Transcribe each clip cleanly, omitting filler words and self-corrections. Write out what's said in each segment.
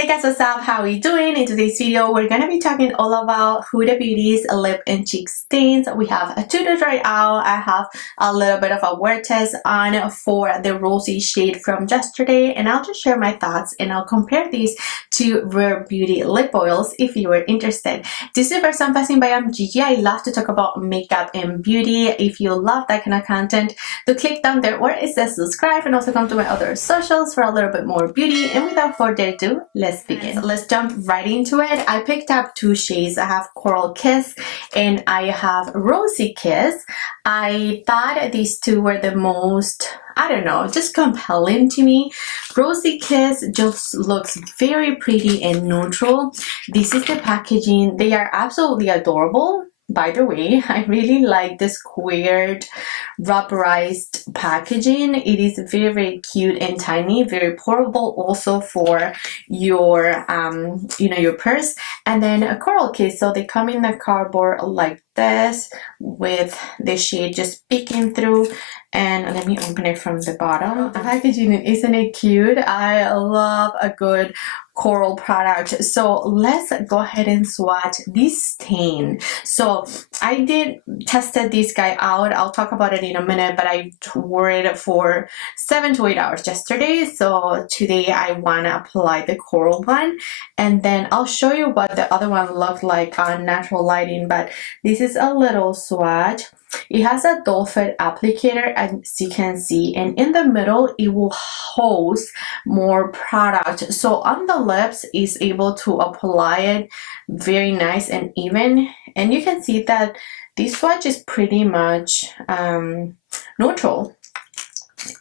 Hey guys, what's up? How are you doing? In today's video, we're gonna be talking all about Huda Beauty's lip and cheek stains. We have two to try out. I have a little bit of a wear test on for the rosy shade from yesterday, and I'll just share my thoughts and I'll compare these to Rare Beauty lip oils if you are interested. This is the first time passing by. I'm Gigi. I love to talk about makeup and beauty. If you love that kind of content, to click down there where it says subscribe and also come to my other socials for a little bit more beauty. And without further ado, let's begin. So let's jump right into it. I picked up two shades. I have Coral Kiss and I have Rossy Kiss. I thought these two were the most, I don't know, just compelling to me. Rossy Kiss just looks very pretty and neutral. This is the packaging. They are absolutely adorable. By the way, I really like this squared rubberized packaging. It is very, very cute and tiny, very portable also for your your purse. And then a Coral Kiss, so they come in a cardboard like this with the shade just peeking through. And let me open it from the bottom. The packaging, isn't it cute? I love a good coral product. So let's go ahead and swatch this stain. So I tested this guy out. I'll talk about it in a minute, but I wore it for 7 to 8 hours yesterday. So today I want to apply the coral one, and then I'll show you what the other one looked like on natural lighting. But this is a little swatch. It has a doll fit applicator, as you can see, and in the middle it will host more product. So on the lips is able to apply it very nice and even, and you can see that this swatch is pretty much neutral.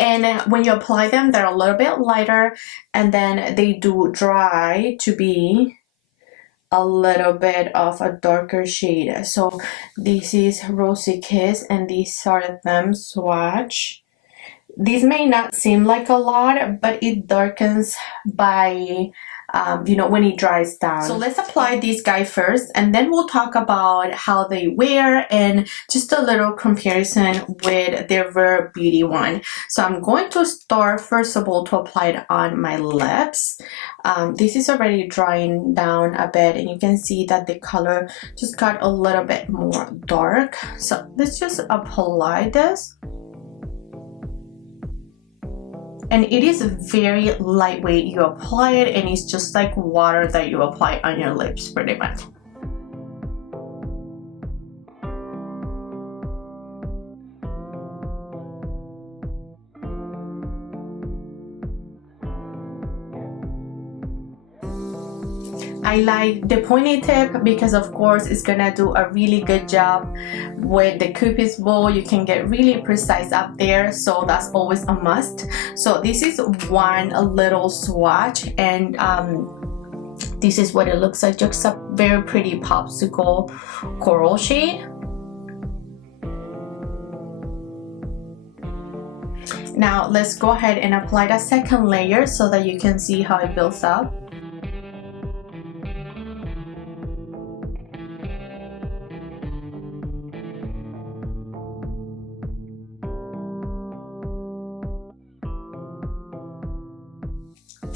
And when you apply them, they're a little bit lighter, and then they do dry to be a little bit of a darker shade. So this is Rossy Kiss and these are them swatch. These may not seem like a lot, but it darkens by when it dries down. So let's apply this guy first, and then we'll talk about how they wear and just a little comparison with the Rare Beauty one. So I'm going to start first of all to apply it on my lips. This is already drying down a bit, and you can see that the color just got a little bit more dark. So let's just apply this. And it is very lightweight. You apply it and it's just like water that you apply on your lips pretty much. I like the pointy tip because of course it's gonna do a really good job with the Cupid's bow. You can get really precise up there, so that's always a must. So this is one little swatch, and this is what it looks like. Just a very pretty popsicle coral shade. Now let's go ahead and apply the second layer so that you can see how it builds up.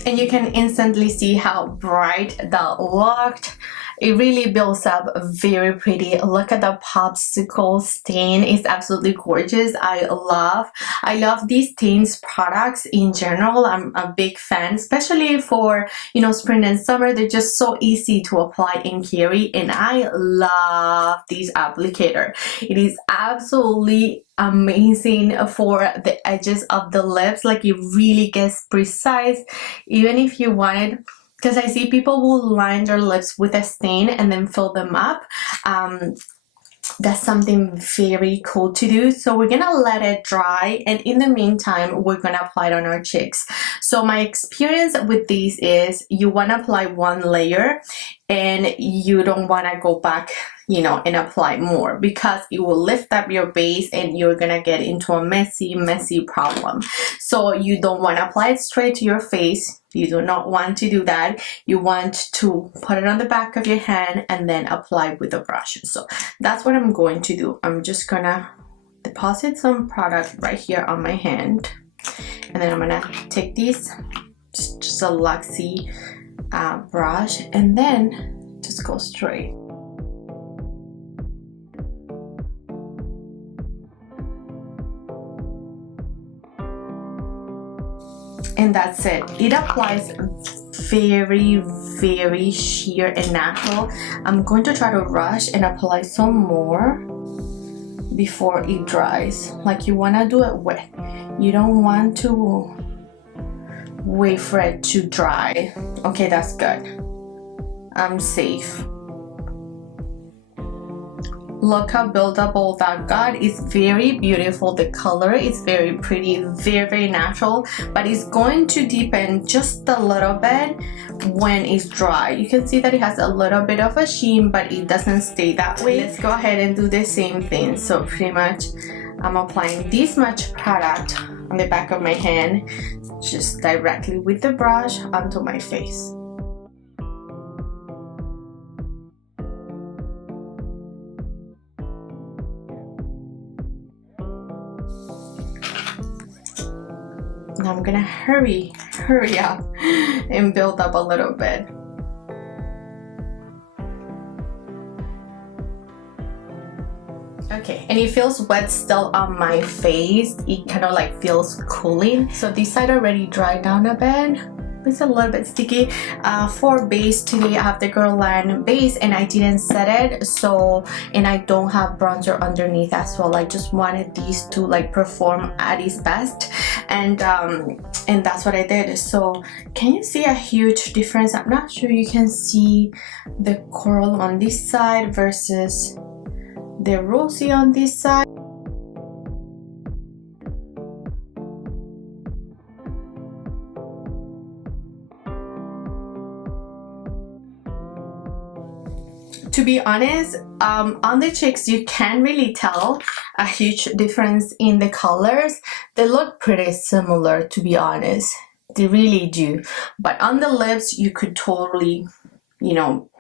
And you can instantly see how bright that looked. It really builds up very pretty. Look at the popsicle stain. It's absolutely gorgeous. I love these stains products in general. I'm a big fan, especially for spring and summer. They're just so easy to apply and carry, and I love this applicator. It is absolutely amazing for the edges of the lips. Like, it really gets precise, even if you wanted, because I see people will line their lips with a stain and then fill them up. That's something very cool to do. So we're gonna let it dry, and in the meantime we're gonna apply it on our cheeks. So my experience with these is you want to apply one layer and you don't want to go back and apply more, because it will lift up your base and you're gonna get into a messy problem. So you don't want to apply it straight to your face. You do not want to do that. You want to put it on the back of your hand and then apply with a brush. So that's what I'm going to do. I'm just gonna deposit some product right here on my hand, and then I'm gonna take these just a luxy brush, and then just go straight. And that's it. It applies very sheer and natural. I'm going to try to rush and apply some more before it dries. Like, you want to do it wet. You don't want to wait for it to dry. Okay, that's good. I'm safe. Look how buildable that got. It's very beautiful. The color is very pretty, very natural, but it's going to deepen just a little bit when it's dry. You can see that it has a little bit of a sheen, but it doesn't stay that way. Let's go ahead and do the same thing. So pretty much I'm applying this much product on the back of my hand, just directly with the brush onto my face. Now I'm gonna hurry up and build up a little bit. Okay, and it feels wet still on my face. It kind of like feels cooling. So this side already dried down a bit. It's a little bit sticky. For base today, I have the Guerlain base and I didn't set it. So, and I don't have bronzer underneath as well. I just wanted these to like perform at its best. And that's what I did. So can you see a huge difference? I'm not sure you can see the coral on this side versus the rosy on this side. To be honest, on the cheeks you can't really tell a huge difference in the colors. They look pretty similar, to be honest. They really do. But on the lips you could totally, you know,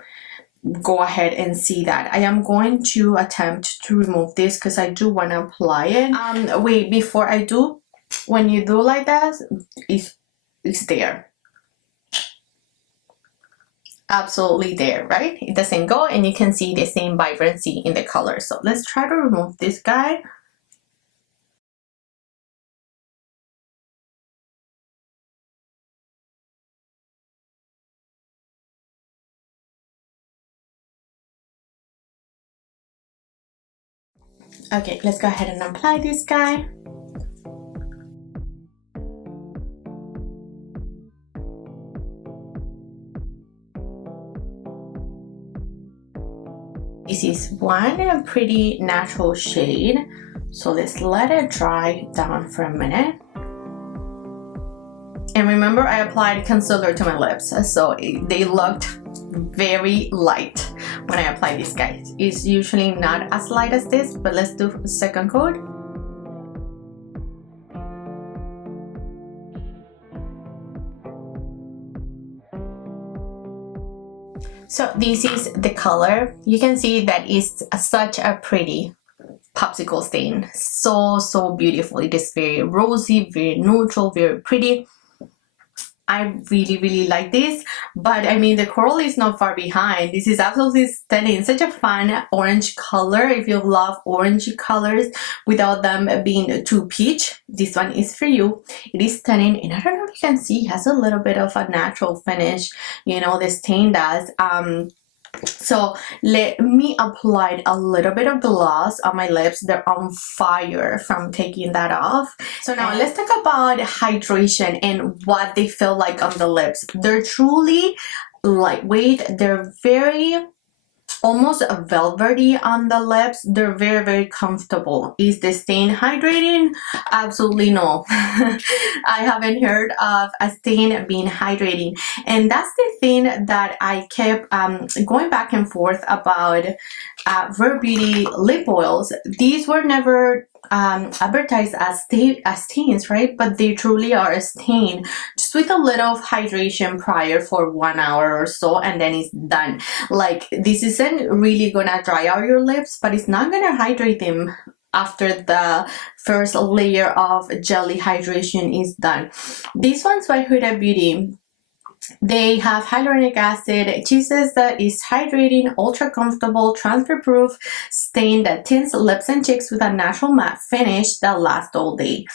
go ahead and see that. I am going to attempt to remove this because I do want to apply it. Wait, before I do, when you do like that, it's there. Absolutely there, right? It doesn't go, and you can see the same vibrancy in the color. So let's try to remove this guy. Okay, let's go ahead and apply this guy. This is one pretty natural shade, so let's let it dry down for a minute. And remember, I applied concealer to my lips, so they looked very light when I apply this guy. It's usually not as light as this, but let's do a second coat. So this is the color. You can see that it's such a pretty popsicle stain. So beautiful. It is very rosy, very neutral, very pretty. I really like this, but I mean the coral is not far behind. This is absolutely stunning. Such a fun orange color. If you love orange colors without them being too peach, this one is for you. It is stunning, and I don't know if you can see, it has a little bit of a natural finish, you know, the stain does. So let me apply a little bit of gloss on my lips. They're on fire from taking that off. So now let's talk about hydration and what they feel like on the lips. They're truly lightweight. They're very almost velvety on the lips. They're very comfortable. Is the stain hydrating? Absolutely no. I haven't heard of a stain being hydrating, and that's the thing that I kept going back and forth about Rare Beauty lip oils. These were never advertised as stains, right? But they truly are a stain, just with a little of hydration prior for 1 hour or so, and then it's done. Like, this isn't really gonna dry out your lips, but it's not gonna hydrate them after the first layer of jelly hydration is done. These ones by Huda Beauty, They have hyaluronic acid. She says that it's hydrating, ultra comfortable, transfer proof stain that tints lips and cheeks with a natural matte finish that lasts all day.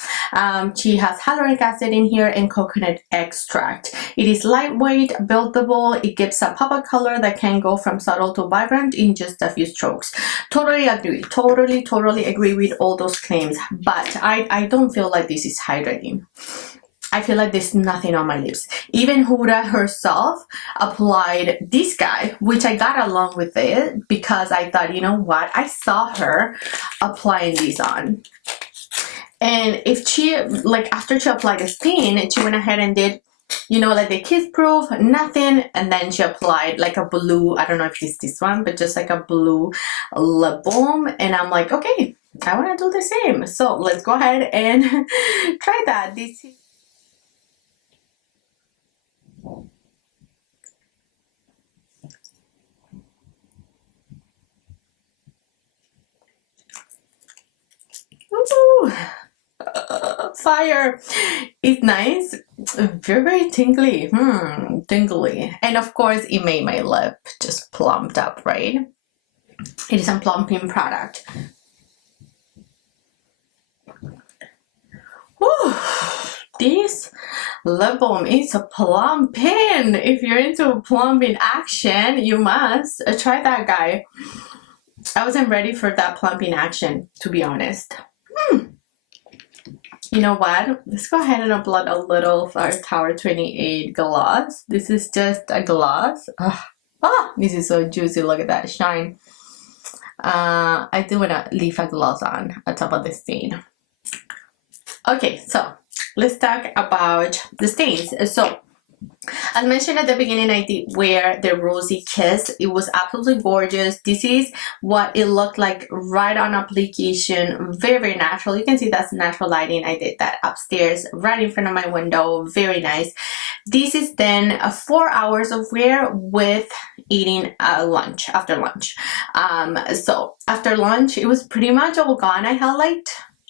She has hyaluronic acid in here and coconut extract. It is lightweight, buildable. It gives a pop of color that can go from subtle to vibrant in just a few strokes. Totally agree. Totally agree with all those claims. But I don't feel like this is hydrating. I feel like there's nothing on my lips. Even Huda herself applied this guy, which I got along with it because I thought, you know what? I saw her applying these on. And if she, like after she applied the stain, she went ahead and did, you know, like the kiss proof, nothing. And then she applied like a blue, I don't know if it's this one, but just like a blue lip balm. And I'm like, okay, I want to do the same. So let's go ahead and try that. This is ooh, fire. It's nice, very tingly, tingly, and of course it made my lip just plumped up, right? It is a plumping product. Whew. This lip balm is a plumping. If you're into plumping action, you must try that guy. I wasn't ready for that plumping action, to be honest. You know what? Let's go ahead and apply a little of our Tower 28 gloss. This is just a gloss. This is so juicy. Look at that shine. I do want to leave a gloss on top of the stain. Okay, so let's talk about the stains. So as mentioned at the beginning, I did wear the Rossy Kiss. It was absolutely gorgeous. This is what it looked like right on application. Very natural. You can see that's natural lighting. I did that upstairs right in front of my window. Very nice. This is then 4 hours of wear with eating lunch, after lunch. So after lunch, it was pretty much all gone. I had like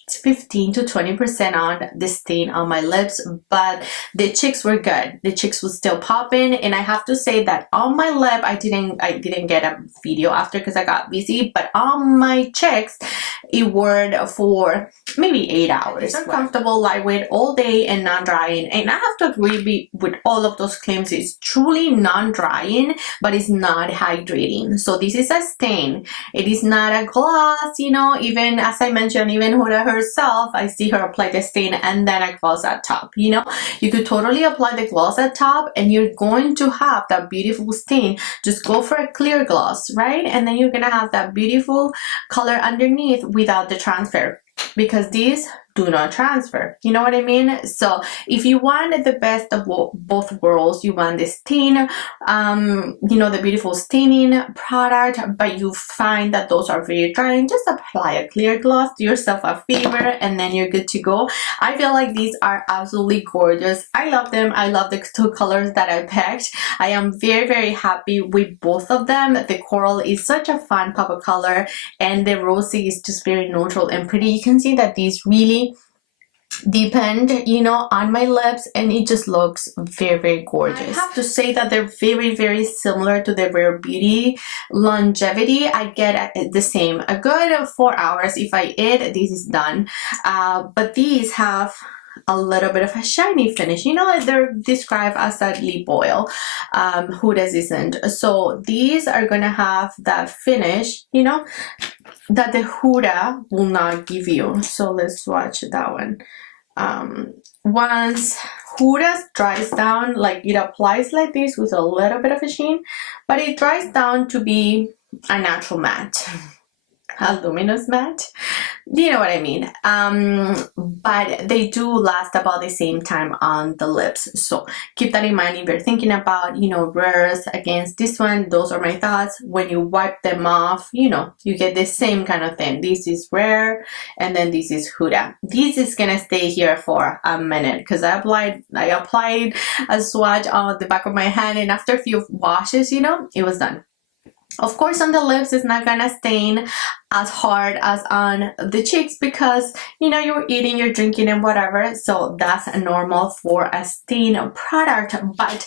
15 to 20% on the stain on my lips, but the cheeks were good. The cheeks was still popping, and I have to say that on my lip, I didn't get a video after because I got busy, but on my cheeks, it worked for maybe 8 hours. It's uncomfortable, lightweight, all day, and non-drying. And I have to agree with all of those claims. It's truly non-drying, but it's not hydrating. So this is a stain. It is not a gloss, you know. Even as I mentioned, even Huda herself, I see her apply the stain and then a gloss at top. You know, you could totally apply the gloss at top and you're going to have that beautiful stain. Just go for a clear gloss, right? And then you're gonna have that beautiful color underneath without the transfer, because these do not transfer. You know what I mean? So if you want the best of both worlds, you want the stain, you know, the beautiful staining product, but you find that those are very drying, just apply a clear gloss, do yourself a favor, and then you're good to go. I feel like these are absolutely gorgeous. I love them. I love the two colors that I picked. I am very happy with both of them. The coral is such a fun pop of color, and the rosy is just very neutral and pretty. You can see that these really depend, you know, on my lips, and it just looks very gorgeous. I have to say that they're very similar to the Rare Beauty longevity. I get the same, a good 4 hours. If I eat, this is done, but these have a little bit of a shiny finish. You know, they're described as a lip oil. Huda's isn't. So these are gonna have that finish, you know, that the Huda will not give you. So let's swatch that one. Once Huda dries down, like it applies like this with a little bit of a sheen, but it dries down to be a natural matte, a luminous matte. You know what I mean? But they do last about the same time on the lips. So keep that in mind if you're thinking about, you know, rares against this one. Those are my thoughts. When you wipe them off, you know, you get the same kind of thing. This is Rare, and then this is Huda. This is gonna stay here for a minute because I applied a swatch on the back of my hand, and after a few washes, you know, it was done. Of course, on the lips, it's not gonna stain. as hard as on the cheeks because you know you're eating, you're drinking and whatever, so that's normal for a stain product. But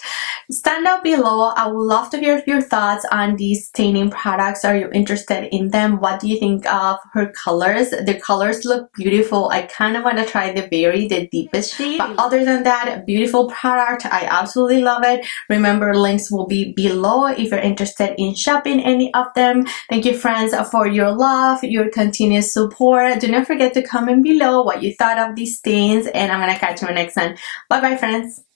stand up below. I would love to hear your thoughts on these staining products. Are you interested in them? What do you think of her colors? The colors look beautiful. I kind of want to try the deepest shade, but other than that, beautiful product. I absolutely love it. Remember, links will be below if you're interested in shopping any of them. Thank you, friends, for your love, your continuous support. Do not forget to comment below what you thought of these stains, and I'm gonna catch you in the next one. Bye bye, friends.